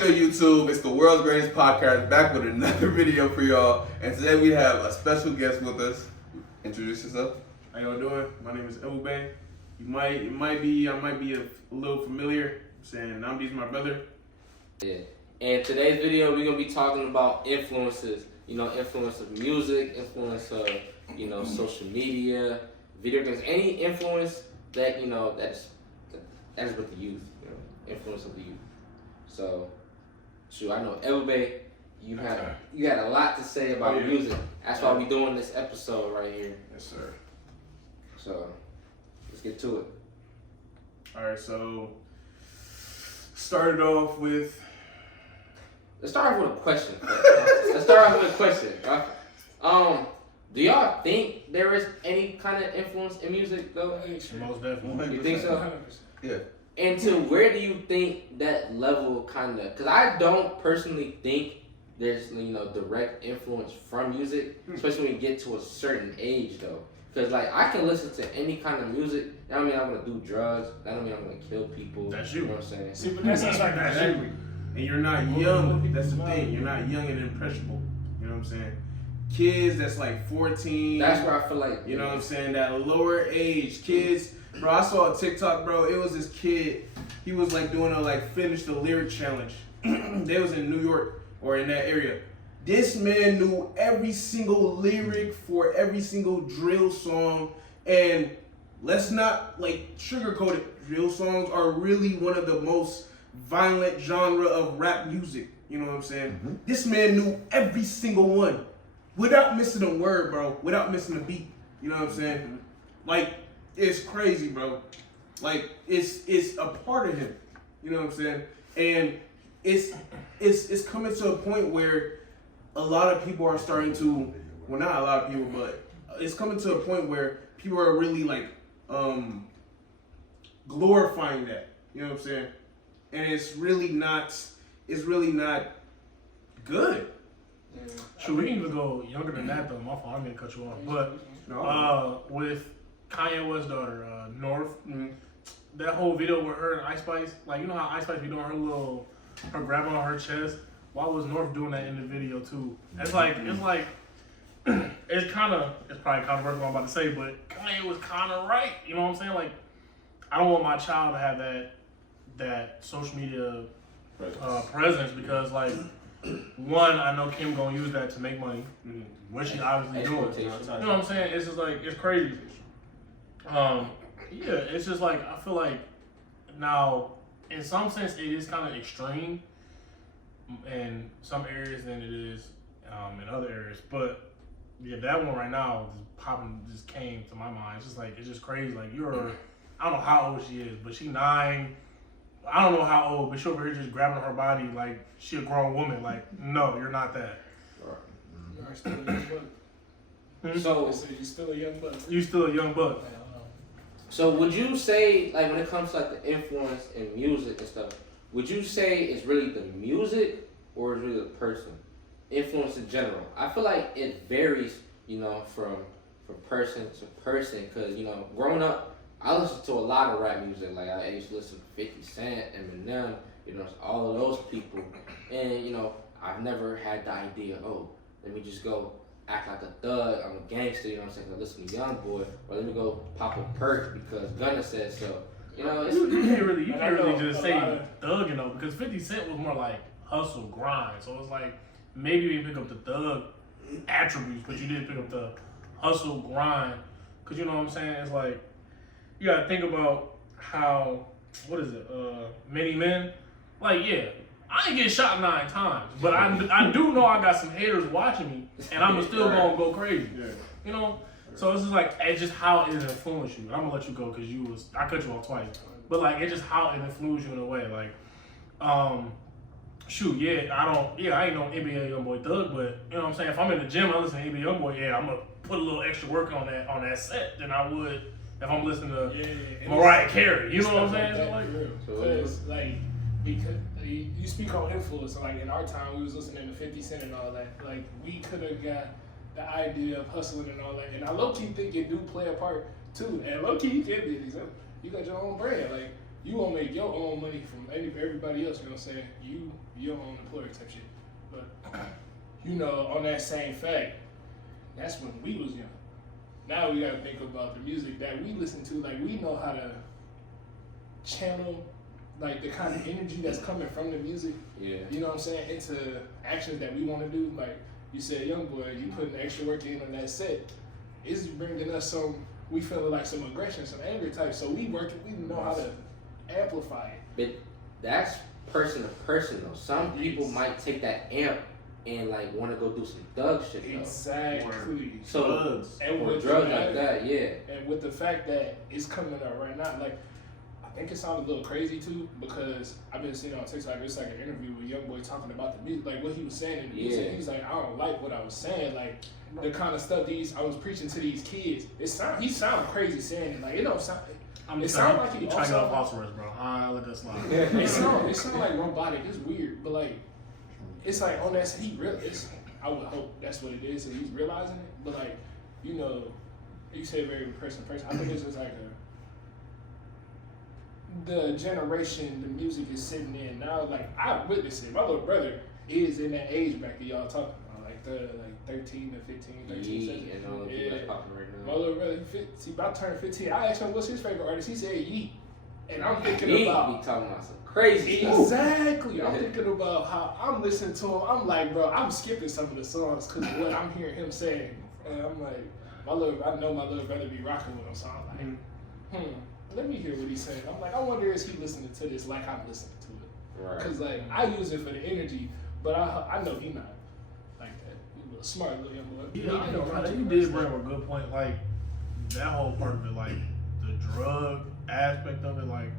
good, YouTube? It's the world's greatest podcast, back with another video for y'all. And today we have a special guest with us. Introduce yourself. How y'all doing? My name is Ebube. I might be a little familiar. I'm saying Namdi's my brother. Yeah. And today's video, we're gonna be talking about influences. Influence of music, influence of social media, video games, any influence that that's with the youth. Influence of the youth. So, I know Ebube, you had a lot to say about music. That's why we doing this episode right here. Yes, sir. So, let's get to it. All right. So, started off with. Let's start off with a question. Let's start off with a question. Do y'all think there is any kind of influence in music though? Most definitely. You think so? 100%. Yeah. And to where do you think that level kind of? Because I don't personally think there's direct influence from music, especially when you get to a certain age though. Because I can listen to any kind of music. That don't mean I'm gonna do drugs. That don't mean I'm gonna kill people. That's you. You know what I'm saying? See, but that's like that. And you're not young. That's the thing. You're not young and impressionable. You know what I'm saying? Kids that's like 14. That's where I feel like. You know what I'm saying? That lower age kids. Bro, I saw a TikTok, bro. It was this kid. He was doing a finish the lyric challenge. They was in New York or in that area. This man knew every single lyric for every single drill song. And let's not sugarcoat it. Drill songs are really one of the most violent genre of rap music. You know what I'm saying? Mm-hmm. This man knew every single one without missing a word, bro. Without missing a beat. You know what I'm saying? It's crazy, bro. It's a part of him. You know what I'm saying? And it's coming to a point where a lot of people are starting to, well, not a lot of people, but it's coming to a point where people are really glorifying that. You know what I'm saying? And it's really not good. Sure, we can even go younger than that though. My fault, I'm gonna cut you off. But with Kanye West's daughter, North, that whole video with her and Ice Spice, you know how Ice Spice be doing her grabbing on her chest. Why was North doing that in the video too? It's probably controversial what I'm about to say, but Kanye was kind of right. You know what I'm saying? I don't want my child to have that social media presence because one, I know Kim gonna use that to make money, which she obviously doing. You know what I'm saying? It's just it's crazy. It's just I feel like now, in some sense, it is kind of extreme in some areas than it is in other areas. But yeah, that one right now just came to my mind. It's just crazy. I don't know how old she is, but she 9. I don't know how old, but she over here just grabbing her body like she a grown woman. No, you're not that. You are still a young buck. So you still a young buck. You still a young buck. So would you say, when it comes to the influence in music and stuff, would you say it's really the music or it's really the person? Influence in general. I feel like it varies, from person to person. Because, growing up, I listened to a lot of rap music. I used to listen to 50 Cent, Eminem, all of those people. And, I've never had the idea, let me just go act like a thug, I'm a gangster, you know what I'm saying? I listen to Young Boy, or let me go pop a perk because Gunna said so. You can't really just say thug, because 50 Cent was more hustle, grind. So it's maybe you pick up the thug attributes, but you didn't pick up the hustle, grind. Because you know what I'm saying? It's you gotta think about how, Many Men? I ain't get shot 9 times, but I do know I got some haters watching me, and I'm still gonna go crazy. Yeah. So it's it's just how it influenced you. I'm gonna let you go because I cut you off twice, but it's just how it influenced you in a way. I ain't no NBA Youngboy thug, but you know what I'm saying. If I'm in the gym, I listen to NBA Youngboy. I'm gonna put a little extra work on that set than I would if I'm listening to Mariah Carey. You know what I'm saying? Because you speak on influence. In our time, we was listening to 50 Cent and all that. We could have got the idea of hustling and all that. And I low key think it do play a part too. And low key, you can be an example. You got your own brand. you won't make your own money from everybody else. You know what I'm saying? You your own employer type shit. But you know, on that same fact, that's when we was young. Now we gotta think about the music that we listen to. Like we know how to channel like the kind of energy that's coming from the music. Yeah. You know what I'm saying? Into actions that we want to do. Like you said, young boy, you putting extra work in on that set. It's bringing us some. We feeling like some aggression, some anger type. So we working. We know how to amplify it. But that's person to person though. Some people might take that amp and like want to go do some thug shit though. Exactly. So Drugs. And or with drugs the like that, yeah. And with the fact that it's coming up right now, like I think it sounded a little crazy too because I've been seeing on TikTok. It's like an interview with Young Boy talking about the music, like what he was saying in the music. Yeah. He's like, I don't like what I was saying, like the kind of stuff I was preaching to these kids. He sound crazy saying it, like it don't sound. I'm It just saying, sound like he you trying to get off also- phosphorus, bro. I'll let that slide. It sound like robotic. It's weird, but like it's like on that I would hope that's what it is, and he's realizing it. But like, you know, you say very person. I think it's just like the generation the music is sitting in now. Like I witnessed it. My little brother is in that age bracket y'all talking about, like 13 to 15, 13, 17. And all the people that's popping right My now. little brother, he about to turn 15. I asked him what's his favorite artist. He said Yeet. And I'm thinking He about be talking about some crazy stuff. exactly. I'm thinking about how I'm listening to him. I'm like, bro, I'm skipping some of the songs because of what I'm hearing him saying. And I'm like, I know my little brother be rocking with him, so I'm like, let me hear what he's saying. I'm like, I wonder is he listening to this like I'm listening to it? Right. Because like I use it for the energy, but I know he not like that. He's a smart little young boy. Yeah, I know, right? You did bring up a good point. Like that whole part of it, like the drug aspect of it, like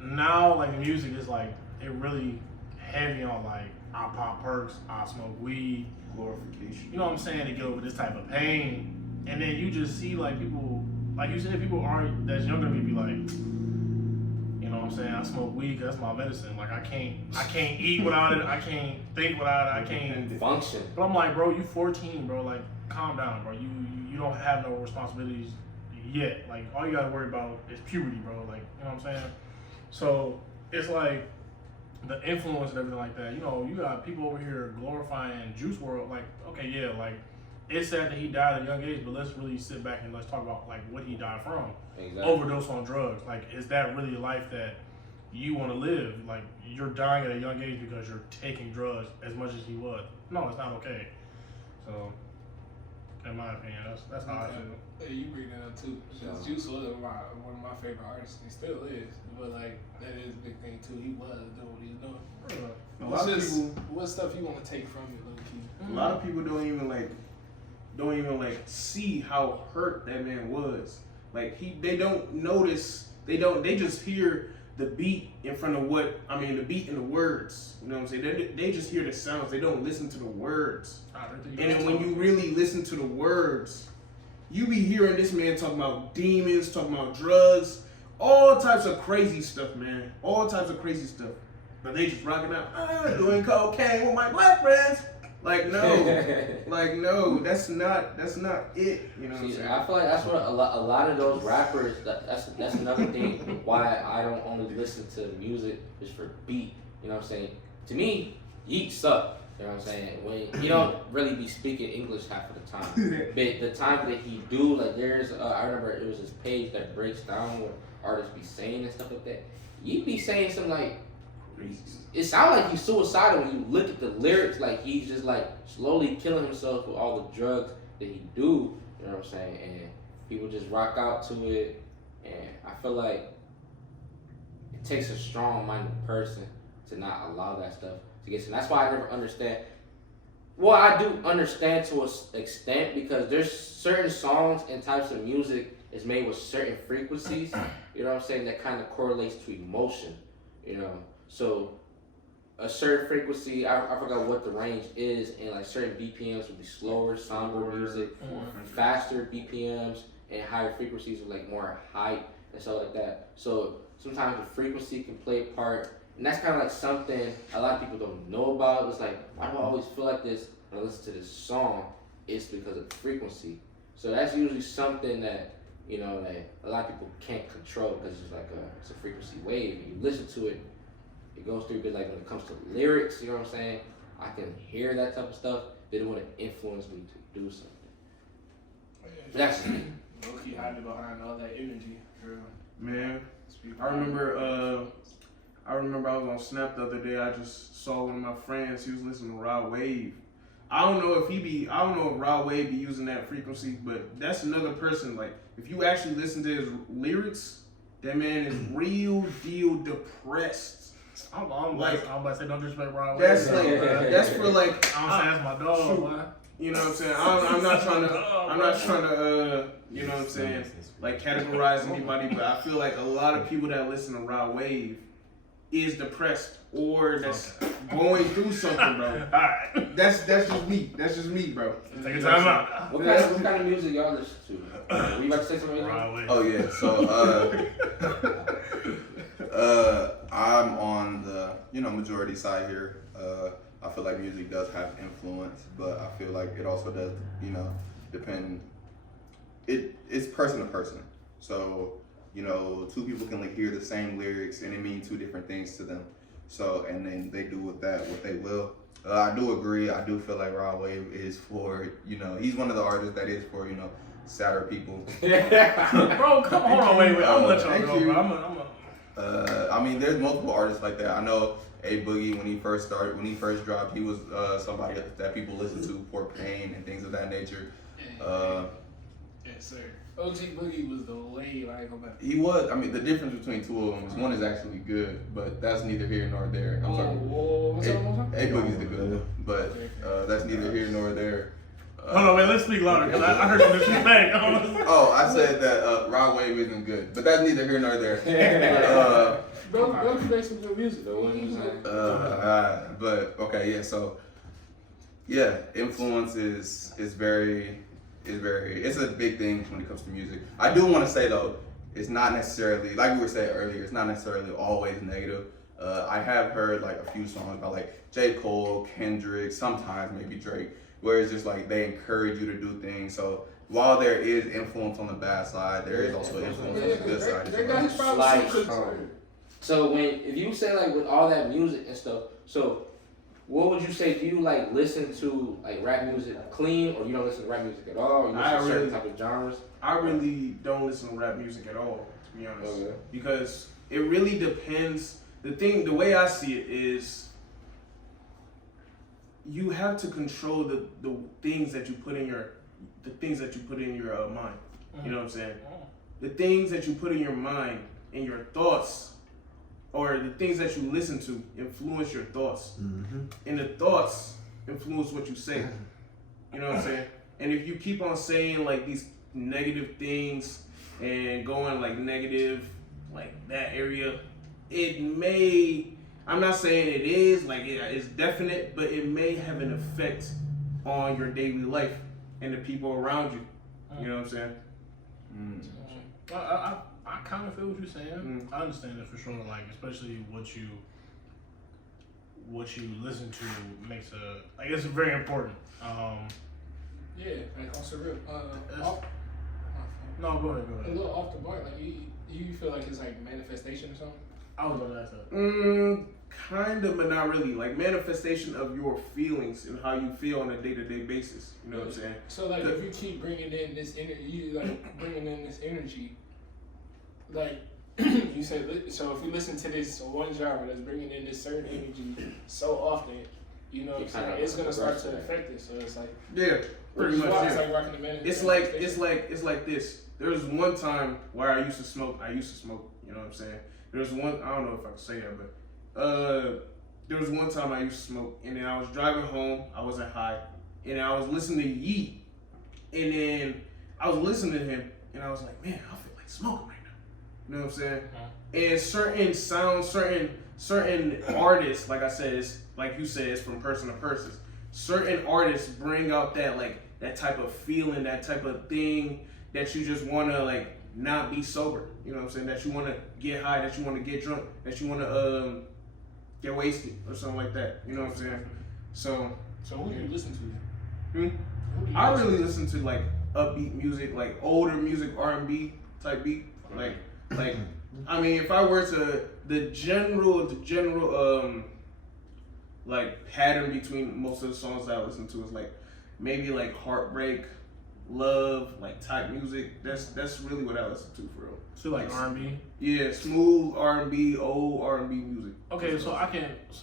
now, like the music is like it really heavy on like I pop perks, I smoke weed, Glorification. you know what I'm saying, to get over this type of pain, and then you just see like people, like you said, people aren't that's younger than me be like, you know what I'm saying, I smoke weed 'cause that's my medicine. Like I can't eat without it, I can't think without it, I can't. Function. But I'm like, bro, you 14, bro. Like, calm down, bro. You don't have no responsibilities yet. Like, all you gotta worry about is puberty, bro. Like, you know what I'm saying? So it's like the influence and everything like that. You know, you got people over here glorifying Juice WRLD. Like, okay, yeah, like it's sad that he died at a young age, but let's really sit back and let's talk about like what he died from. Exactly. Overdose on drugs. Like, is that really a life that you want to live? Like, you're dying at a young age because you're taking drugs as much as he was. No, it's not okay. So, in my opinion, that's how I feel. Yeah, you bring that up too. Because Juice was one of my favorite artists. He still is. But like that is a big thing too. He was doing what he's doing. A lot of people. What stuff you want to take from it, low key? A lot of people don't even like see how hurt that man was. Like they don't notice. They just hear the beat in front of the beat and the words. You know what I'm saying? They just hear the sounds. They don't listen to the words. And then when you really listen to the words, you be hearing this man talking about demons, talking about drugs, all types of crazy stuff, man. All types of crazy stuff. But they just rocking out, doing cocaine with my black friends. Like no, that's not it. You know what I'm See, saying? I feel like that's what a lot of those rappers. That's another thing why I don't only listen to music is for beat. You know what I'm saying? To me, Yeet suck. You know what I'm saying? When he don't really be speaking English half of the time. But the time that he do, like there's, I remember it was his page that breaks down what artists be saying and stuff like that. Yeet be saying some like. It sounds like he's suicidal when you look at the lyrics. Like he's just like slowly killing himself with all the drugs that he do. You know what I'm saying? And people just rock out to it. And I feel like it takes a strong-minded person to not allow that stuff to get. And that's why I never understand. Well, I do understand to an extent because there's certain songs and types of music is made with certain frequencies. You know what I'm saying? That kind of correlates to emotion. You know. So a certain frequency, I forgot what the range is, and like certain BPMs would be slower, somber music, faster BPMs, and higher frequencies with like more hype and stuff like that. So sometimes the frequency can play a part, and that's kind of like something a lot of people don't know about. It's like, why do I always feel like this when I listen to this song? It's because of the frequency. So that's usually something that you know, that a lot of people can't control because it's a frequency wave. And you listen to it, it goes through. But like when it comes to lyrics, you know what I'm saying? I can hear that type of stuff. They don't want to influence me to do something. That's just me. Low-key hiding behind all that energy, girl. Man, I remember I was on Snap the other day. I just saw one of my friends. He was listening to Rod Wave. I don't know if Rod Wave be using that frequency, but that's another person. Like, if you actually listen to his lyrics, that man is real deal depressed. I'm about to say don't disrespect Rod. That's Wave, like bro. that's for like I'm saying that's my dog, shoot. boy. You know what I'm saying? I'm not trying to you know what I'm saying, like categorize anybody, but I feel like a lot of people that listen to Rod Wave is depressed or that's going through something, bro. Alright. That's just me. That's just me, bro. Take a time out. What kind of music y'all listen to? Were you about to say something? Rod Wave. Oh yeah, so I'm on the majority side here. I feel like music does have influence, but I feel like it also does depend. It's person to person. So two people can like hear the same lyrics and it means two different things to them. So and then they do with that what they will. I do agree. I do feel like Rod Wave is for he's one of the artists that is for sadder people. Bro, come on, wait. I'm gonna let y'all Thank go, you. bro. I mean, there's multiple artists like that. I know A Boogie when he first dropped, he was somebody that people listen to for Pain and things of that nature. Yes, sir. OG Boogie was the wave. I ain't gonna back. He was. I mean, the difference between two of them is one is actually good, but that's neither here nor there. I'm sorry. What's up? A Boogie's the good one, but that's neither here nor there. Hold on, wait. Let's speak louder because I heard some disrespect. Oh, I said that Rod Wave isn't good, but that's neither here nor there. Don't you make some good music though? But okay, yeah. So yeah, influence is very it's a big thing when it comes to music. I do want to say though, it's not necessarily like we were saying earlier. It's not necessarily always negative. I have heard like a few songs by like J. Cole, Kendrick, sometimes maybe Drake, where it's just like they encourage you to do things. So while there is influence on the bad side, there is also influence on the good side. They got his Like, problems. so if you say like with all that music and stuff, so what would you say? Do you like listen to like rap music clean, or you don't listen to rap music at all? Or you listen to certain type of genres? I really don't listen to rap music at all, to be honest, Okay. because it really depends. The way I see it is, you have to control the things that you put in your mind. You know what I'm saying? The things that you put in your mind and your thoughts, or the things that you listen to, influence your thoughts, and the thoughts influence what you say. You know what I'm saying? And if you keep on saying like these negative things and going like negative, like that area, it may. I'm not saying it is like it's definite, but it may have an effect on your daily life and the people around you. You know what I'm saying? I kind of feel what you're saying. I understand that for sure. Like, especially what you listen to makes it's very important. Yeah, like on some real. No, go A ahead. little off the mark. Like you feel like it's like manifestation or something. I was gonna ask that. Kind of, but not really. Like manifestation of your feelings and how you feel on a day-to-day basis. You know what I'm saying? So like, if you keep bringing in this energy, like you said. So if you listen to this one genre that's bringing in this certain energy so often, you know what I'm saying, it's gonna start to affect it. So it's like Pretty much. It's Yeah. like rocking the man. It's like this. There was one time where I used to smoke. You know what I'm saying? There was one. I don't know if I can say that, but there was one time I used to smoke, and then I was driving home. I wasn't high, and I was listening to Yeet, and then I was listening to him, and I was like, man, I feel like smoking right now. You know what I'm saying? And certain sounds, certain artists, like I said, it's like you said, it's from person to person. Certain artists bring out that type of feeling, that type of thing that you just want to like not be sober. You know what I'm saying? That you want to get high, that you want to get drunk, that you want to get wasted or something like that. You know what I'm saying? So who do you listen to? I really listen to like upbeat music, like older music, R&B type beat. Like I mean, if I were to the general like pattern between most of the songs that I listen to is like maybe like heartbreak, love, like type music. That's really what I listen to for real. So like R&B. Yeah, smooth R&B, old R&B music. Okay, so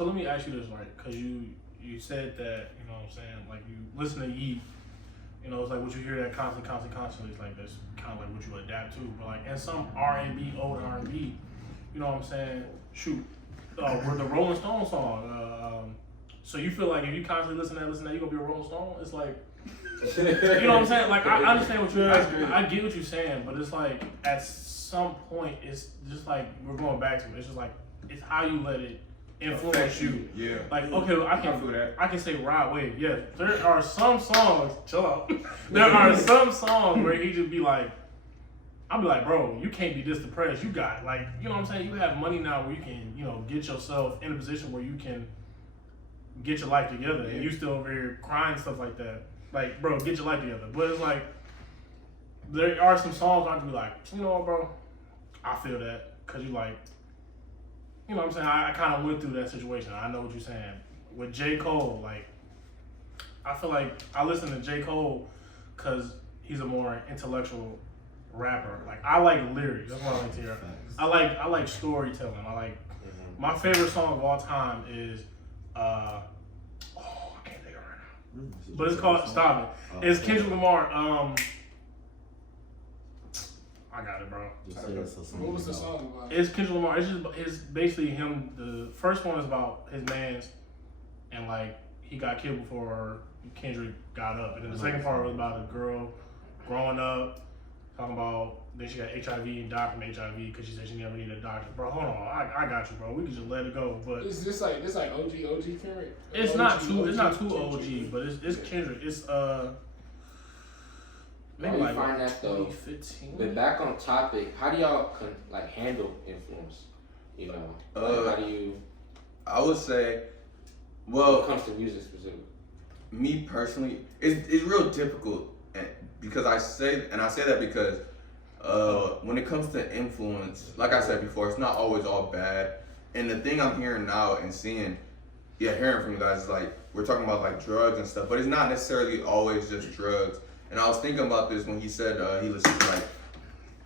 let me ask you this, right? Because you said that, you know what I'm saying, like you listen to Yeet, you know, it's like what you hear that constantly, it's like that's kind of like what you adapt to. But like in some R&B, old R&B, you know what I'm saying, shoot, with the Rolling Stone song, so you feel like if you constantly listen to that, you gonna be a Rolling Stone? It's like, you know what I'm saying? Like I understand what I get what you're saying, but it's like at some point it's just like we're going back to it. It's just like it's how you let it influence you. Yeah. Like okay, I can say Rod Wave. Yeah, there are some songs. Chill out. There are some songs where he just be like, I'll be like, bro, you can't be this depressed. You got like, you know what I'm saying? You have money now where you can, you know, get yourself in a position where you can get your life together, and you still over here crying stuff like that. Like, bro, get your life together. But it's like, there are some songs I can be like, you know what, bro? I feel that. Because you like, you know what I'm saying? I kind of went through that situation. I know what you're saying. With J. Cole, like, I feel like I listen to J. Cole because he's a more intellectual rapper. Like, I like lyrics. That's what I like to hear. I like storytelling. I like, my favorite song of all time is, I can't think of it right now. But it's called Stop It. It's Kendrick Lamar. I got it, bro. What was the song about? It's Kendrick Lamar. It's basically him. The first one is about his man's, and like he got killed before Kendrick got up, and then the second part was about a girl growing up, talking about then she got HIV and died from HIV because she said she never needed a doctor. Bro, hold on, I got you, bro. We can just let it go. But Is this like OG Kendrick? it's not too OG, but it's Kendrick. It's maybe you like find that though. 2015. But back on topic, how do y'all like handle influence? You know, like, how do you? I would say, When well, it comes to music specifically. me personally, it's real difficult because I say that because when it comes to influence, like I said before, it's not always all bad. And the thing I'm hearing now and seeing, hearing from you guys is like we're talking about like drugs and stuff, but it's not necessarily always just drugs. And I was thinking about this when he said he listened to like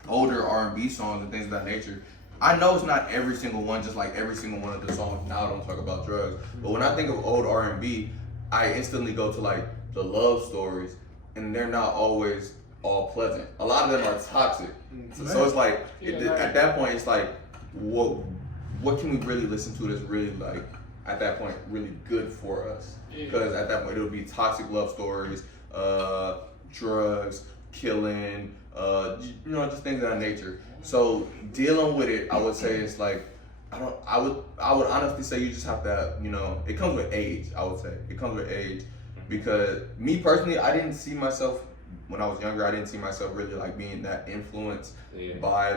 older R&B songs and things of that nature. I know it's not every single one, just like every single one of the songs now don't talk about drugs. But when I think of old R&B, I instantly go to like the love stories, and they're not always all pleasant. A lot of them are toxic. So it's like at that point, it's like, what can we really listen to that's really like at that point really good for us? Because at that point it'll be toxic love stories, drugs, killing, just things of that nature. So dealing with it, I would say it's like I would honestly say you just have to, it comes with age. I would say it comes with age, because me personally, I didn't see myself when I was younger. I didn't see myself really like being that influenced by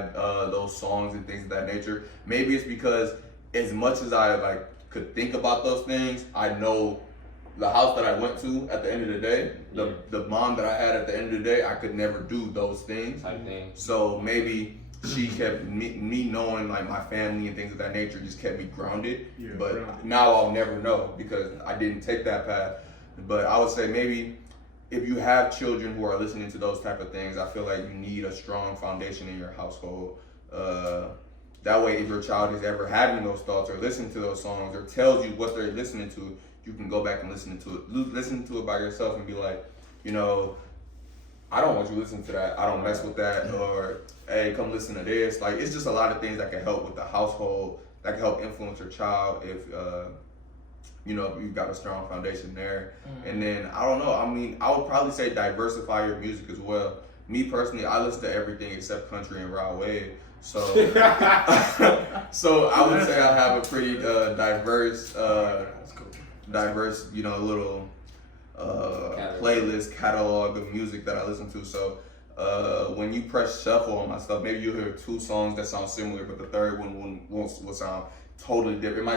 those songs and things of that nature. Maybe it's because as much as I like could think about those things, I know the house that I went to at the end of the day, the mom that I had at the end of the day, I could never do those things. Type thing. So maybe she kept me knowing like my family and things of that nature just kept me grounded. But now I'll never know because I didn't take that path. But I would say maybe if you have children who are listening to those type of things, I feel like you need a strong foundation in your household. That way, if your child is ever having those thoughts or listening to those songs or tells you what they're listening to, you can go back and listen to it by yourself and be like, I don't want you to listen to that. I don't mess with that. Or, hey, come listen to this. Like, it's just a lot of things that can help with the household, that can help influence your child if, you've got a strong foundation there. And then, I don't know. I mean, I would probably say diversify your music as well. Me personally, I listen to everything except country and raw wave. So, so I would say I have a pretty diverse, little playlist catalog of music that I listen to. So when you press shuffle on my stuff, maybe you'll hear two songs that sound similar, but the third one will sound totally different.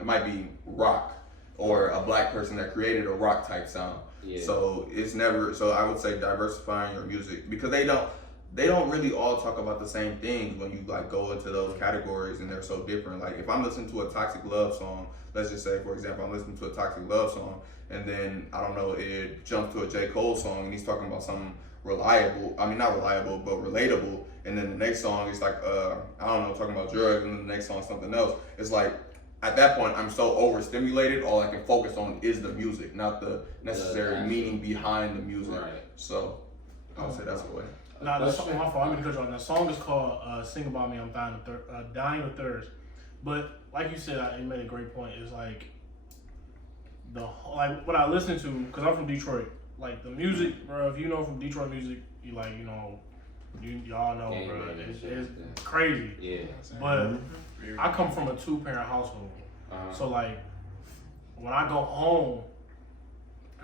It might be rock, or a black person that created a rock type sound. Yeah. So it's never. So I would say diversifying your music, because they don't really all talk about the same things when you like go into those categories, and they're so different. Like if I'm listening to a Toxic Love song, let's just say for example I'm listening to a Toxic Love song, and then I don't know, it jumps to a J. Cole song and he's talking about something reliable, I mean not reliable but relatable, and then the next song is like I don't know, talking about drugs, and then the next song something else. It's like at that point I'm so overstimulated, all I can focus on is the music, not the necessary meaning behind the music. Right. So I'll say that's the way. Nah, the song, my fault. I'm gonna cut you off. The song is called "Sing About Me." I'm dying of thirst. But like you said, you made a great point. It's like what I listen to, because I'm from Detroit. Like the music, bro. If you know from Detroit music, y'all know, bro. It's crazy. Yeah. But I come from a 2-parent household, so like when I go home,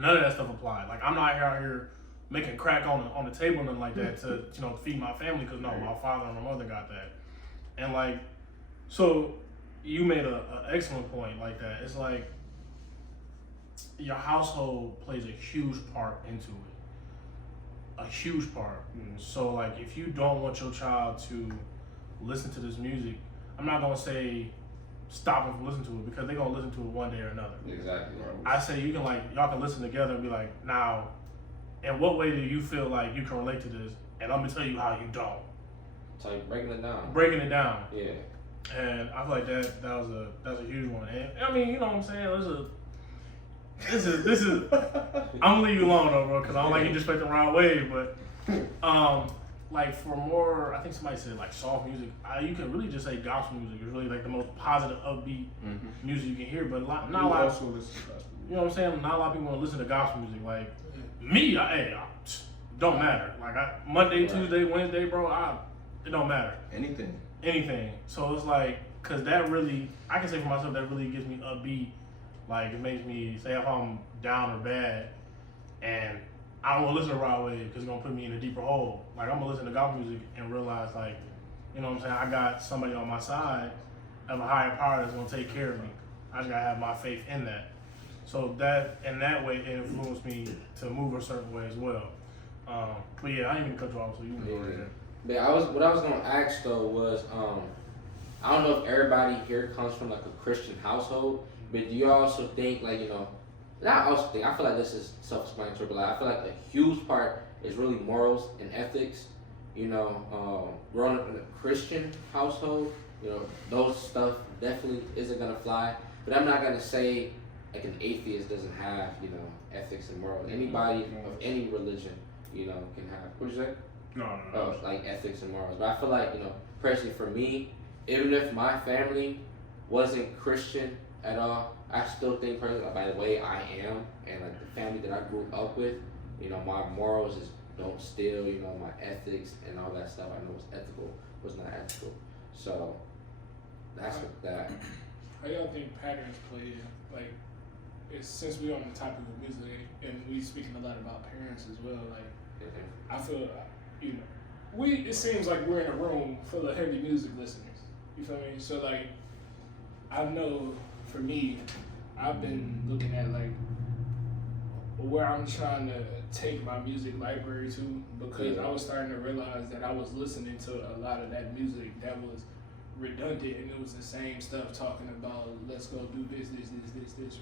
none of that stuff applies. Like I'm not out here making crack on the table and nothing like that to feed my family, because no, my father and my mother got that. And like, so you made a excellent point like that. It's like your household plays a huge part into it, a huge part. So like if you don't want your child to listen to this music, I'm not gonna say stop them from listening to it, because they're gonna listen to it one day or another. Exactly. I say y'all can listen together and be like, now, in what way do you feel like you can relate to this? And I'm gonna tell you how you don't. So you're breaking it down. Breaking it down. Yeah. And I feel like that was a huge one. And I mean, you know what I'm saying? This is I'm gonna leave you alone though, bro, because I don't like you just the right way. But like for more, I think somebody said like soft music. You can really just say gospel music is really like the most positive, upbeat music you can hear. But not a lot. Also listen to gospel. You know what I'm saying? Not a lot of people want to listen to gospel music. Like me, don't matter. Like Monday, Tuesday, Wednesday, bro, it don't matter. Anything. So it's like, cause that really, I can say for myself, that really gets me upbeat. Like it makes me say if I'm down or bad, and I don't want to listen to right away because it's gonna put me in a deeper hole. Like I'm gonna listen to gospel music and realize, like, you know what I'm saying? I got somebody on my side of a higher power that's gonna take care of me. I just gotta have my faith in that. So that, in that way, it influenced me to move a certain way as well. But yeah, I didn't even cut you off, so you can go ahead. But what I was gonna ask though was, I don't know if everybody here comes from like a Christian household, but do you also think like, not also think, I feel like this is self-explanatory, but like, I feel like a huge part is really morals and ethics. Growing up in a Christian household, those stuff definitely isn't gonna fly. But I'm not gonna say like an atheist doesn't have, ethics and morals. Anybody of any religion, can have. What'd you say? No. Like ethics and morals. But I feel like, personally for me, even if my family wasn't Christian at all, I still think personally, by the way I am and like the family that I grew up with, my morals is don't steal, my ethics and all that stuff I know was ethical, was not ethical. So that's what that. How y'all think patterns play in? Like, since we're on the topic of music and we speaking a lot about parents as well, like I feel, it seems like we're in a room full of heavy music listeners. You feel me? So like, I know for me, I've been looking at like where I'm trying to take my music library to, because I was starting to realize that I was listening to a lot of that music that was redundant, and it was the same stuff talking about let's go do this,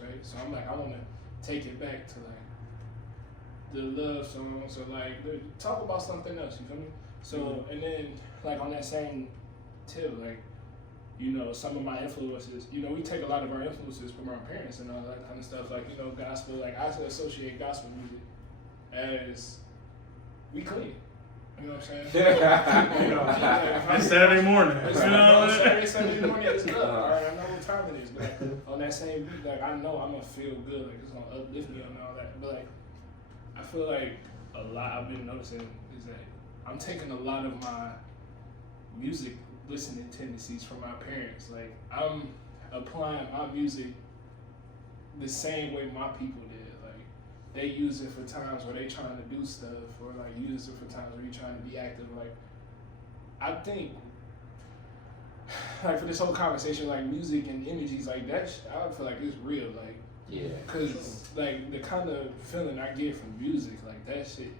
right? So I'm like, I want to take it back to like the love song, so like talk about something else, you feel me? So and then like on that same tip, like some of my influences, we take a lot of our influences from our parents and all that kind of stuff, like gospel. Like I associate gospel music as we clean. You know what I'm saying? It's Saturday morning. Saturday morning is good. Alright, I know what time it is, but on that same beat, like I know I'm gonna feel good, like it's gonna uplift me and all that. But like I feel like a lot I've been noticing is that I'm taking a lot of my music listening tendencies from my parents. Like I'm applying my music the same way my people did. Like they use it for times where they trying to do stuff, or like use it for times where you're trying to be active. Like I think like for this whole conversation, like music and energies like that, I feel like it's real, like. Yeah. Cause like the kind of feeling I get from music, like that shit,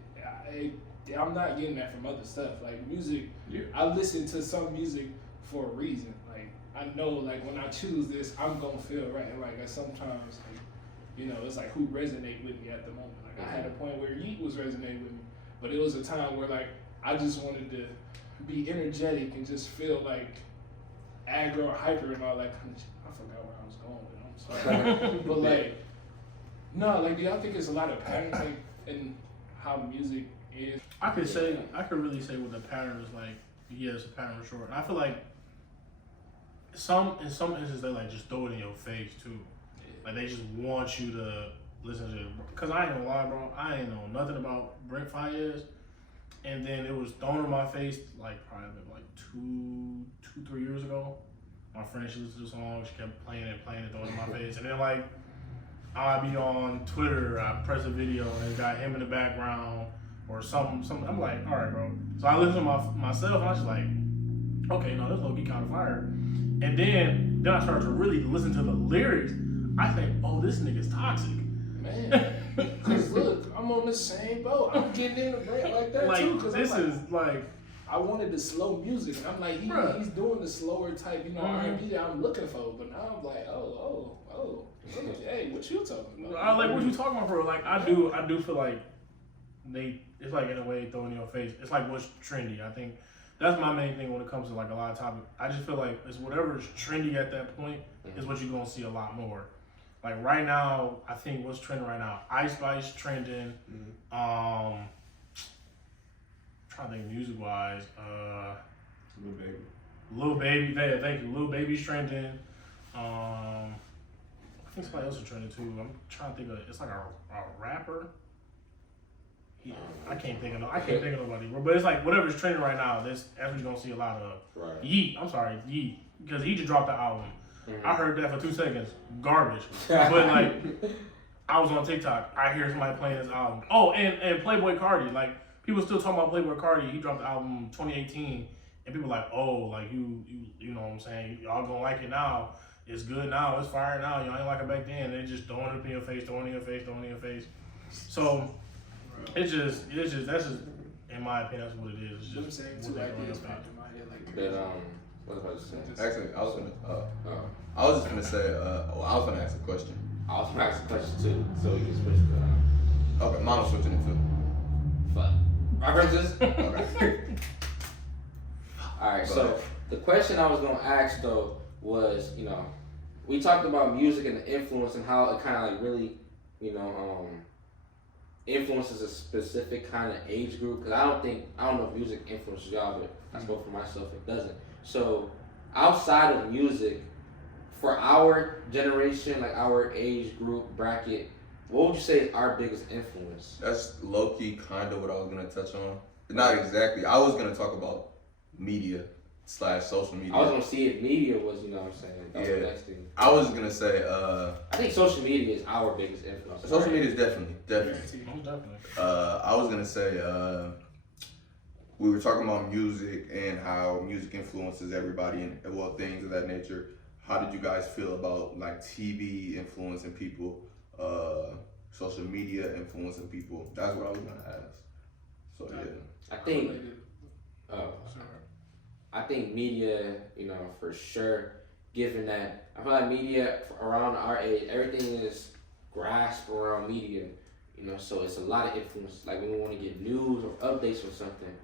I'm not getting that from other stuff. Like music, I listen to some music for a reason. Like I know, like when I choose this, I'm gonna feel right. And like sometimes, like you know, it's like who resonate with me at the moment. Like I had a point where Yeet was resonating with me, but it was a time where like I just wanted to be energetic and just feel like aggro or hyper and all that kind of shit. I forgot where I was going with it. I'm sorry. But like, no, like, do y'all think it's a lot of patterns like in how music is? I could really say what the pattern is like. Yeah, it's a pattern for sure. And I feel like in some instances they like just throw it in your face too. Like they just want you to listen to it. Cause I ain't gonna lie, bro. I ain't know nothing about Brent Faiyaz. And then it was thrown in my face like probably like two, 3 years ago. My friend, she listened to the song, she kept playing it, throwing it in my face. And then like I'd be on Twitter, I press a video and it got him in the background or something. I'm like, all right, bro. So I listen to myself and I was like, okay, no, this low-key kind of fire. And then I started to really listen to the lyrics. I think, oh, this nigga's toxic. Man, cause look, I'm on the same boat. I'm getting in the Brent like that like, too. Cause this I'm is like, I wanted the slow music, and I'm like, he's doing the slower type, you know, R&B that I'm looking for. But now I'm like, oh, hey, what you talking about? I like what you talking about, bro. Like I do feel like it's like in a way throwing in your face. It's like what's trendy. I think that's my main thing when it comes to like a lot of topics. I just feel like it's whatever's trendy at that point is what you're gonna see a lot more. Like right now, I think what's trending right now, Ice Spice trending. Trying to think music wise, Lil Baby, thank you. Lil Baby's trending. I think somebody else is trending too. I'm trying to think of it's like a rapper. I can't think of nobody, but it's like whatever's trending right now. That's what you're gonna see a lot of. Right. Yeet, because he just dropped the album. I heard that for 2 seconds, garbage. But like, I was on TikTok. I hear somebody playing his album. Oh, and Playboy Cardi. Like people still talking about Playboy Cardi. He dropped the album 2018, and people like, oh, like you know what I'm saying? Y'all gonna like it now? It's good now. It's fire now. Y'all ain't like it back then. They just throwing it in your face. So it's just that's just in my opinion that's what it is. It's I'm just saying what too, they like throw in your this face. popped in my head like That what was I saying? Actually, I was just gonna say, I was gonna ask a question. I was gonna ask a question too, so we can switch to Okay, mom was switching it too. fuck. References? Okay. Alright, Go so ahead. the question I was gonna ask though was, you know, we talked about music and the influence and how it kinda like really, you know, influences a specific kind of age group. Cause I don't know if music influences y'all, but I spoke for myself, it doesn't. So outside of music, for our generation, like our age group bracket, what would you say is our biggest influence? That's low key kind of what I was gonna touch on. Not exactly. I was gonna talk about media / social media. I was gonna see if media was, you know what I'm saying? That was the Yeah. next thing. I was gonna say, I think social media is our biggest influence. social media is definitely. Guaranteed. Most definitely. I was gonna say, we were talking about music and how music influences everybody and things of that nature. How did you guys feel about like TV influencing people, social media influencing people? That's what I was gonna ask. So yeah. I think media, you know, for sure, given that I feel like media around our age, everything is grasped around media, you know, so it's a lot of influence. Like when we want to get news or updates or something,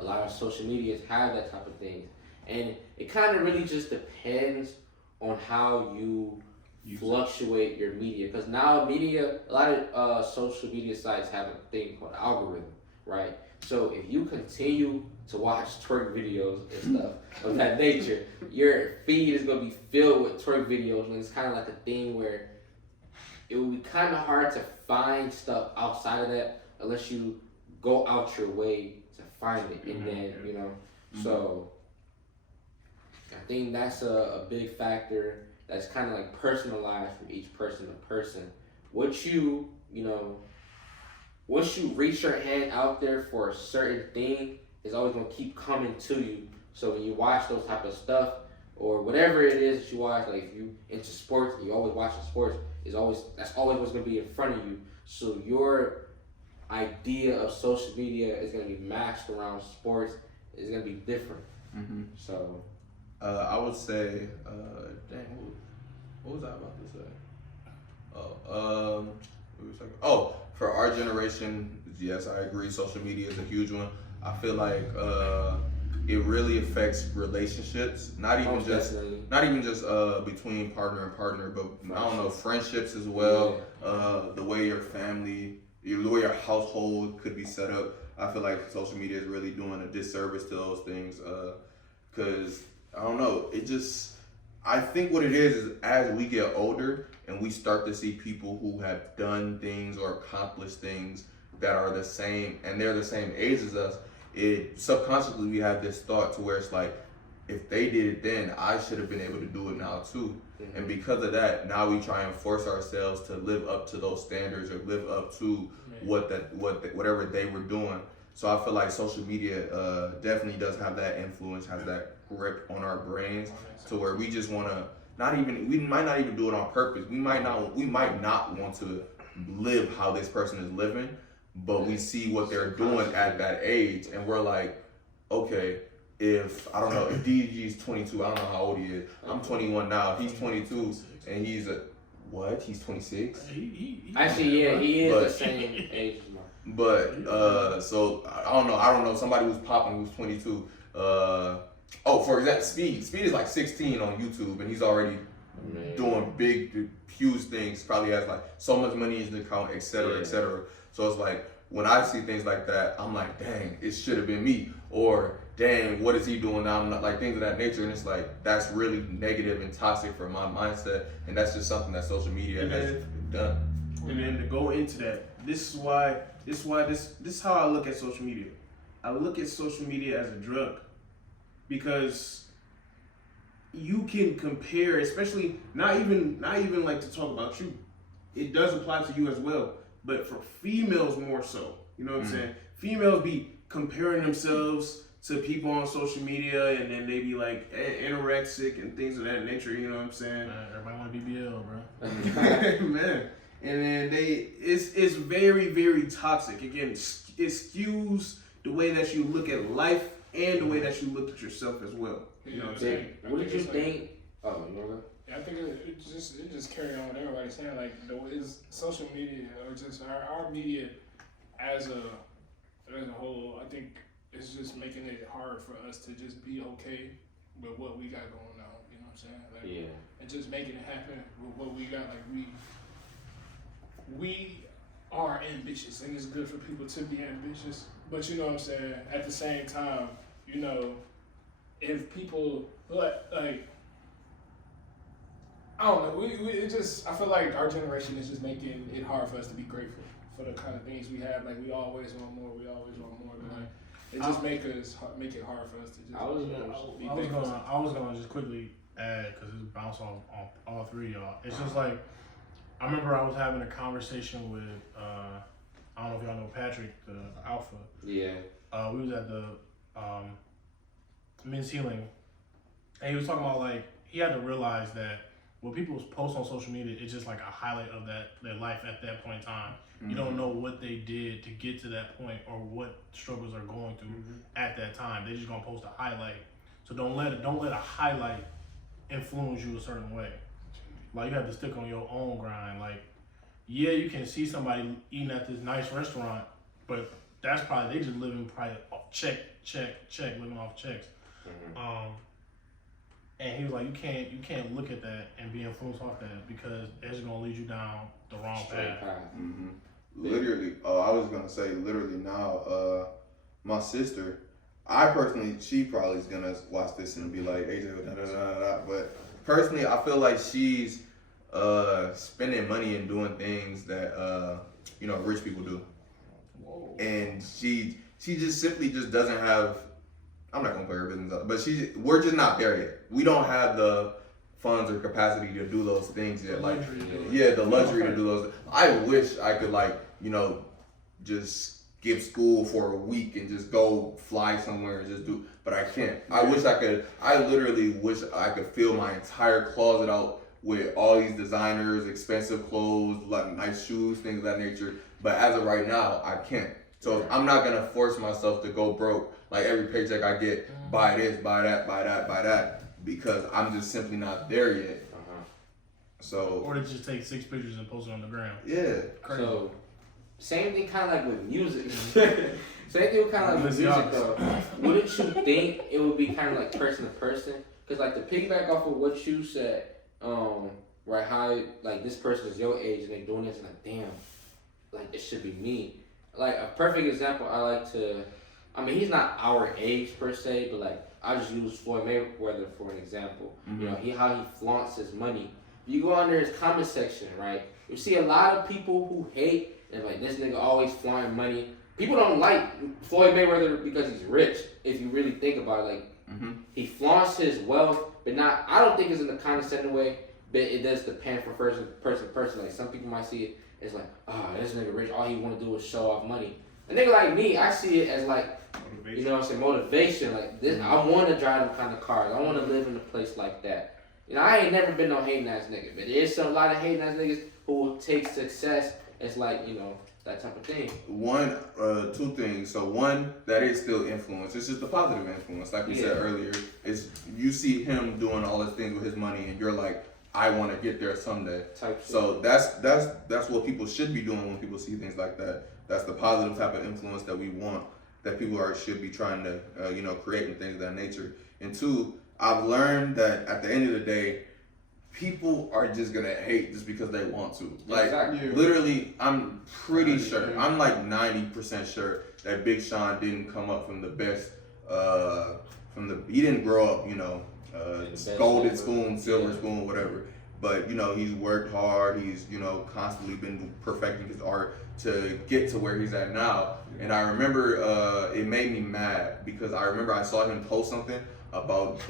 a lot of social medias have that type of thing. And it kind of really just depends on how you fluctuate your media. Because now media, a lot of social media sites have a thing called algorithm, right? So if you continue to watch twerk videos and stuff of that nature, your feed is going to be filled with twerk videos, and it's kind of like a thing where it will be kind of hard to find stuff outside of that unless you go out your way to find it. And then, you know, so I think that's a big factor that's kind of like personalized for each person to person. Once you reach your hand out there for a certain thing, it's always gonna keep coming to you. So when you watch those type of stuff, or whatever it is that you watch. Like if you into sports, you always watching sports. That's always what's gonna be in front of you. So your idea of social media is gonna be matched around sports. It's gonna be different. Mm-hmm. So I would say, dang, what was I about to say? What was I saying? Oh, for our generation, yes, I agree. Social media is a huge one. I feel like it really affects relationships. Not even just between partner and partner, but I don't know, friendships as well. The way your family, the way your household could be set up. I feel like social media is really doing a disservice to those things. Cause I don't know, I think what it is as we get older and we start to see people who have done things or accomplished things that are the same and they're the same age as us, it subconsciously we have this thought to where it's like, if they did it then, I should have been able to do it now too. Mm-hmm. And because of that, now we try and force ourselves to live up to those standards or live up to whatever they were doing. So I feel like social media definitely does have that influence, has that grip on our brains to where we just want to we might not even do it on purpose. We might not want to live how this person is living, but we see what they're doing at that age and we're like, okay, if DG is 22, I don't know how old he is. I'm 21 now. He's 22 and he's 26? Actually, yeah, he is the same age as mine. But so I don't know. Somebody was popping who's 22. For example, Speed is like 16 on YouTube, and he's already doing big, huge things. Probably has like so much money in his account, etc., etc. So it's like when I see things like that, I'm like, dang, it should have been me. Or dang, what is he doing now? I'm not, like things of that nature, and it's like that's really negative and toxic for my mindset, and that's just something that social media has done. And then to go into that, this is how I look at social media. I look at social media as a drug because you can compare, especially not even like to talk about you. It does apply to you as well, but for females more so. You know what I'm saying? Females be comparing themselves to people on social media, and then they be like anorexic and things of that nature. You know what I'm saying? Everybody want to be BL, bro. Man. And then it's very, very toxic. Again, it skews the way that you look at life and the way that you look at yourself as well. You know what I'm saying? What did you think? Oh, you know what? I think it just carry on what everybody's saying. Like is social media or just our media as a whole, I think it's just making it hard for us to just be okay with what we got going on. You know what I'm saying? Like, and just making it happen with what we got. Like we are ambitious, and it's good for people to be ambitious. But you know what I'm saying? At the same time, you know, if people like I don't know, I feel like our generation is just making it hard for us to be grateful for the kind of things we have. Like we always want more, but like it just make it hard for us to just be thankful. I was gonna just quickly add, because it's bounced on all three of y'all. It's just like, I remember I was having a conversation with I don't know if y'all know Patrick, the Alpha. Yeah. We was at the men's healing, and he was talking about like he had to realize that when people post on social media, it's just like a highlight of their life at that point in time. Mm-hmm. You don't know what they did to get to that point or what struggles are going through at that time. They're just gonna post a highlight. So don't let a highlight influence you a certain way. Like you have to stick on your own grind. Like, yeah, you can see somebody eating at this nice restaurant, but that's probably they just living probably off check, living off checks. Mm-hmm. And he was like, you can't look at that and be influenced off that because it's gonna lead you down the wrong path. Mm-hmm. Literally, I was gonna say literally now, my sister, I personally, she probably is gonna watch this and be like, AJ, da da da da. But personally, I feel like she's spending money and doing things that rich people do. Whoa. And she just simply just doesn't have. I'm not gonna put her business up, but we're just not there yet. We don't have the funds or capacity to do those things yet. Like, the luxury to do those. I wish I could just skip school for a week and just go fly somewhere and just do. But I can't. I wish I could. I literally wish I could fill my entire closet out with all these designers, expensive clothes, like nice shoes, things of that nature. But as of right now, I can't. So I'm not gonna force myself to go broke. Like every paycheck I get, buy this, buy that, buy that, buy that, because I'm just simply not there yet. So Or to just take 6 pictures and post it on the ground. yeah. Crazy. So, same thing kind of like with music. Same thing kind of like with music though. Wouldn't you think it would be kind of like person to person? Because like to piggyback off of what you said, right? How like this person is your age and they're doing this, and like damn, like it should be me. Like a perfect example, I like to. I mean, he's not our age per se, but like I just use Floyd Mayweather for an example. You know, how he flaunts his money. You go under his comment section, right? You see a lot of people who hate and like this nigga always flaunting money. People don't like Floyd Mayweather because he's rich. If you really think about it, like he flaunts his wealth, but not. I don't think it's in the condescending way, but it does depend from person to person. Like some people might see it as like, oh, this nigga rich. All he want to do is show off money. A nigga like me, I see it as like, you know what I'm saying, motivation. Like this, I want to drive them kind of cars. I want to live in a place like that. You know, I ain't never been no hating ass nigga, but there's a lot of hating ass niggas who will take success as like, you know, that type of thing. One, 2 things. So one, that is still influence. It's just the positive influence, like you said earlier. Is you see him doing all these things with his money, and you're like, I want to get there someday. So that's what people should be doing when people see things like that. That's the positive type of influence that we want, that people should be trying to create and things of that nature. And 2, I've learned that at the end of the day, people are just gonna hate just because they want to. Like literally, I'm pretty sure, I'm like 90% sure that Big Sean didn't come up from the best. He didn't grow up, golden spoon, silver spoon, whatever. But he's worked hard. He's constantly been perfecting his art to get to where he's at now. And I remember it made me mad because I remember I saw him post something about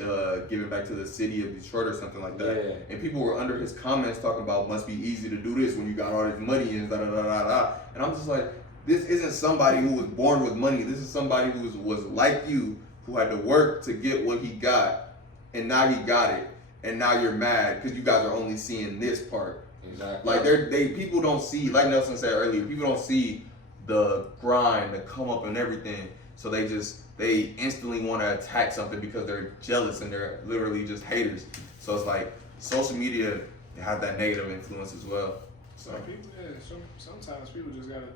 giving back to the city of Detroit or something like that. Yeah. And people were under his comments talking about must be easy to do this when you got all this money and da da da da da. And I'm just like, this isn't somebody who was born with money. This is somebody who was like you, who had to work to get what he got, and now he got it, and now you're mad because you guys are only seeing this part. Exactly. Like people don't see, like Nelson said earlier, people don't see the grind, the come up and everything. So they instantly want to attack something because they're jealous and they're literally just haters. So it's like social media have that negative influence as well. So people, sometimes people just gotta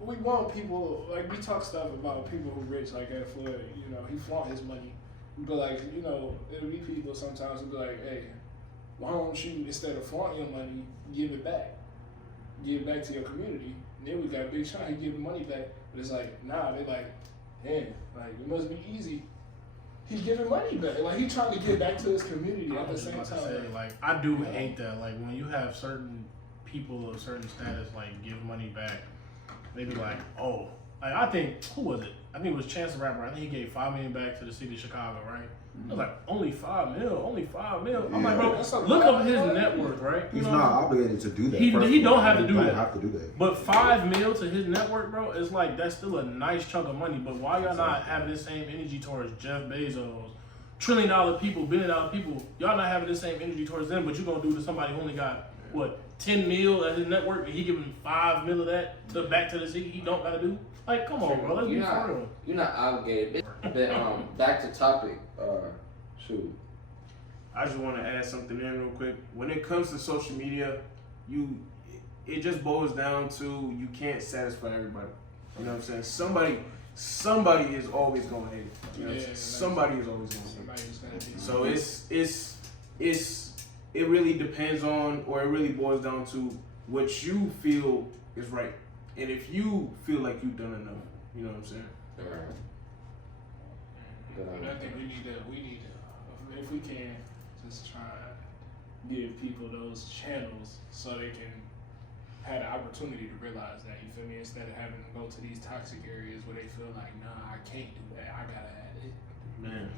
we want people, like we talk stuff about people who rich like that Floyd. He flaunt his money, but like it'll be people sometimes who be like, hey, why don't you, instead of flaunting your money, give it back to your community? And then we got Big Sean, he giving money back. But it's like, nah, they like, damn, like it must be easy. He's giving money back. Like he trying to give back to his community at the same time. Like I do hate that. Like when you have certain people of a certain status like give money back, they be like, oh, like I think who was it? I think it was Chance the Rapper. I think he gave $5 million back to the city of Chicago, right? I was like, only $5 million. I'm like, bro, look up his net worth, right? He's not obligated to do that. He don't have to do that. He don't have to do that. But $5 million to his net worth, bro, is like that's still a nice chunk of money. But why y'all not having the same energy towards Jeff Bezos, $1 trillion people, $1 billion people? Y'all not having the same energy towards them, but you gonna do to somebody who only got what 10 mil at his network, and he giving $5 million of that back to the city. He don't gotta do. Like, come on, bro. Let's be for real. You're not obligated. But back to topic. Shoot. I just want to add something in real quick. When it comes to social media, it just boils down to you can't satisfy everybody. You know what I'm saying? Somebody is always going to hate it. You know what I'm saying? Somebody is always going to hate it. So it really depends on, or it really boils down to what you feel is right. And if you feel like you've done enough, you know what I'm saying? I think we need to, if we can, just try and give people those channels so they can have the opportunity to realize that, you feel me, instead of having to go to these toxic areas where they feel like, nah, I can't do that, I gotta have it. Man.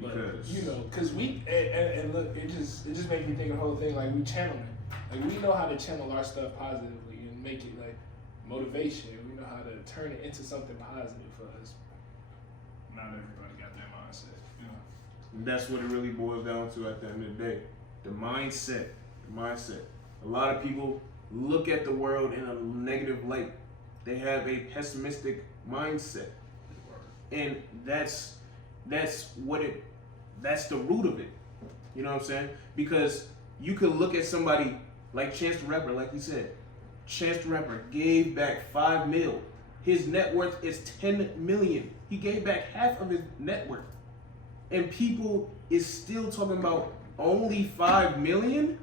But, cause we, and look, it just makes me think of the whole thing, like we channeling. Like we know how to channel our stuff positively and make it like, motivation. We know how to turn it into something positive for us. Not everybody got that mindset. You know? And that's what it really boils down to at the end of the day. The mindset. The mindset. A lot of people look at the world in a negative light. They have a pessimistic mindset. And that's the root of it. You know what I'm saying? Because you could look at somebody like Chance the Rapper, like you said. Chance the Rapper gave back $5 million. His net worth is $10 million. He gave back half of his net worth. And people is still talking about only $5 million?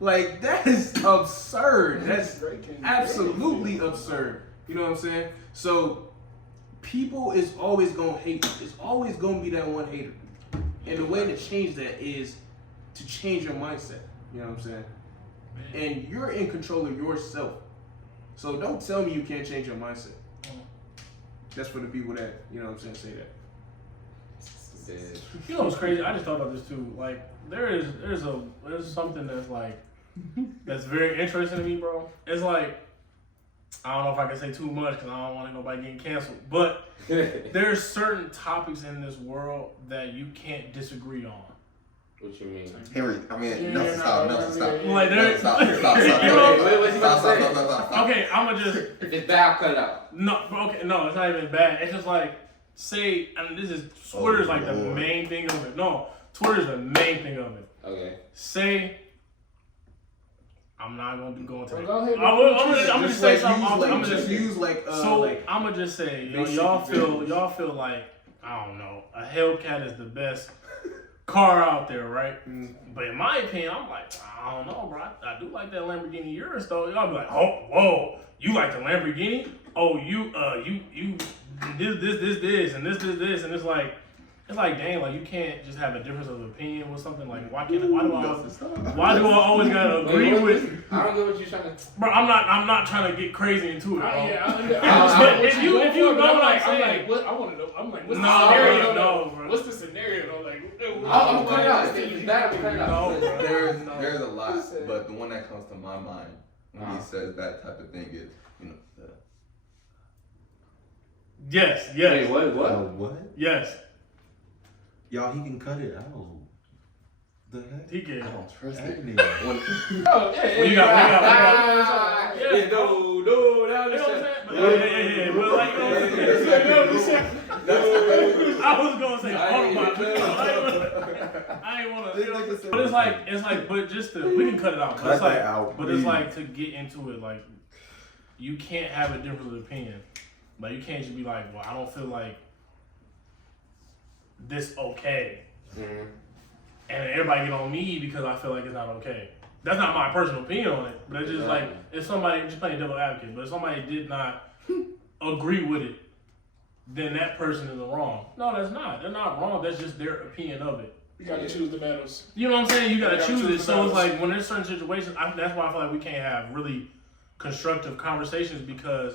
Like, that is absurd. That's absolutely absurd. You know what I'm saying? So people is always gonna hate. It's always gonna be that one hater. And the way to change that is to change your mindset. You know what I'm saying? And you're in control of yourself. So don't tell me you can't change your mindset. That's for the people that, you know what I'm saying, say that. You know what's crazy? I just thought about this too. Like, there's something that's like that's very interesting to me, bro. It's like, I don't know if I can say too much because I don't want nobody getting canceled, but there's certain topics in this world that you can't disagree on. What you mean? Henry, I mean, Nelson, stop. Like, there, Stop. Wait, what's he about to say? Stop. Okay, I'ma just. If it's bad, I'll cut it out. No, okay, no, it's not even bad. It's just like, say, and this is Twitter's like the main thing of it. No, Twitter's the main thing of it. Okay. Say, I'm not gonna go into that. Go ahead. I'm just say something. I'm gonna just use like I'm gonna just say, y'all feel like, I don't know, a Hellcat is the best car out there, right? But in my opinion, I'm like, I don't know, bro. I do like that Lamborghini Urus though. Y'all be like, oh, whoa, you like the Lamborghini? Oh, you this, and this, and it's like, dang, like you can't just have a difference of opinion with something. Like, why do I always gotta agree with? I don't get what you're trying to. Bro, I'm not trying to get crazy into it, bro. But if you know what I'm saying, I want to know. I'm like, what's No, the scenario? no, bro. What's the scenario? Though? Like, I'm cutting out. If it's bad, I'm cutting out. No, bro. There's a lot, but the one that comes to my mind when he says that type of thing is, you know, Yes. Wait, what? What? Yes. Y'all, he can cut it out. The heck? He can. I don't trust That it. nigga. When, Well, you got. Yeah, Yeah, no, You know what I'm saying? Yeah. But like, you know what I'm saying? I was gonna say, I ain't wanna. But it's like, but just to, we can cut it out. But Cut it's like, that out, but it's please. like to get into it, like you can't have a difference of opinion. Like you can't just be like, well, I don't feel like this okay, and everybody get on me because I feel like it's not okay. That's not my personal opinion on it, but it's just like if somebody just playing devil advocate, but if somebody did not agree with it, then that person is wrong. No, that's not. They're not wrong. That's just their opinion of it. You gotta choose the battles. You know what I'm saying? You gotta choose it. the So it's battles. like when there's certain situations, that's why I feel like we can't have really constructive conversations because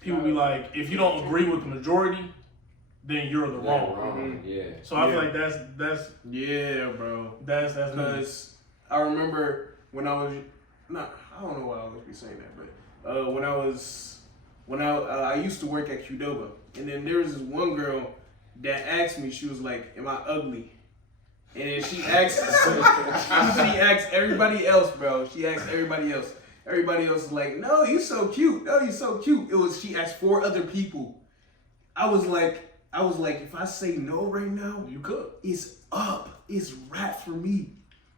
people be like, if you don't agree with the majority, then you're the wrong. Yeah. So I feel like that's yeah, bro. because Because I remember when I was I don't know why I was be saying that, but when I used to work at Qdoba, and then there was this one girl that asked me, she was like, "Am I ugly?" And then she asked everybody else, bro. She asked everybody else. Everybody else was like, "No, you so cute. No, you so cute." She asked 4 other people. I was like, if I say no right now, you could. it's up. It's rap for me.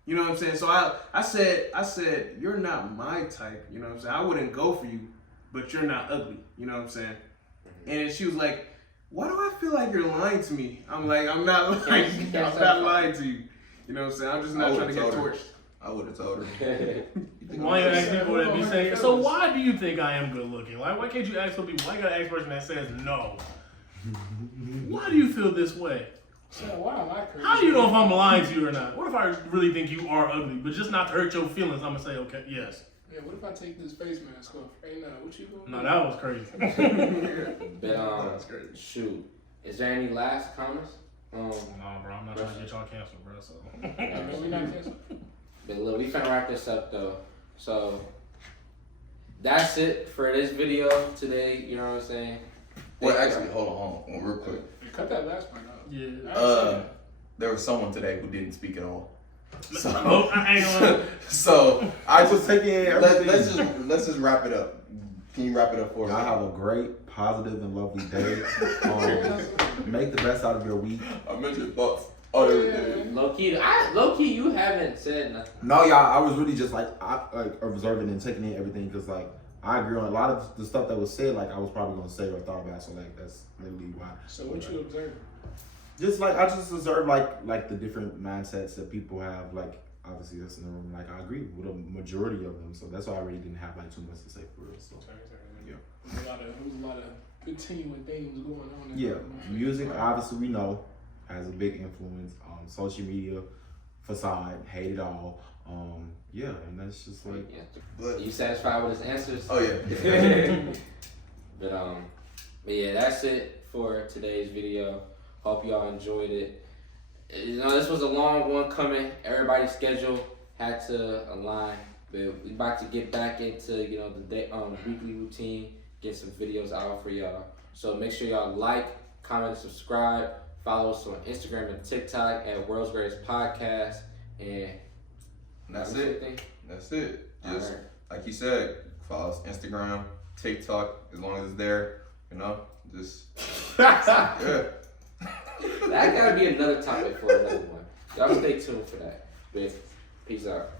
You know what I'm saying? So I said, you're not my type. You know what I'm saying? I wouldn't go for you, but you're not ugly. You know what I'm saying? And she was like, why do I feel like you're lying to me? I'm like, I'm not lying. I'm not lying to you. You know what I'm saying? I'm just not trying to get torched. I would have told her. Why you ask people that be saying, so why do you think I am good looking? Like, why can't you ask some people? Why you gotta ask a person that says no? Why do you feel this way? So why am I crazy? How do you know if I'm lying to you or not? What if I really think you are ugly, but just not to hurt your feelings, I'm gonna say, okay, yes. Yeah, what if I take this face mask off? Hey, what you doing? No, that was crazy. But shoot, is there any last comments? No, bro, I'm not trying to get y'all canceled, bro. So. We not canceled. But look, we finna wrap this up though. So that's it for this video today. You know what I'm saying? Well, actually, hold on, real quick. Cut that last part out. Yeah. There was someone today who didn't speak at all. So, Oh, I ain't gonna. so I just taking everything. let's just wrap it up. Can you wrap it up for Y'all us? have a great, positive, and lovely day. Make the best out of your week. I mentioned thoughts. Oh, yeah. Low key, you haven't said nothing. No, y'all, I was really just like observing and taking in everything because like I agree on a lot of the stuff that was said. Like I was probably gonna say or thought about. So like that's literally why. So what you observe? Just like I just observe like the different mindsets that people have. Like obviously that's in the room. Like I agree with a majority of them. So that's why I really didn't have like too much to say for real. So yeah. There's a lot of continuing things going on. Yeah, music obviously we know has a big influence. Social media, facade, hate it all. Yeah, and that's just like. But, You satisfied with his answers? oh yeah. But yeah, that's it for today's video. Hope y'all enjoyed it. You know, this was a long one coming. Everybody's schedule had to align, but we about to get back into the day, weekly routine, get some videos out for y'all. So make sure y'all like, comment, subscribe. Follow us on Instagram and TikTok at World's Greatest Podcast. And That's it. That's it. Just Alright. like you said, follow us Instagram, TikTok, as long as it's there. Just yeah. That gotta be another topic for another one. Y'all stay tuned for that. But peace out.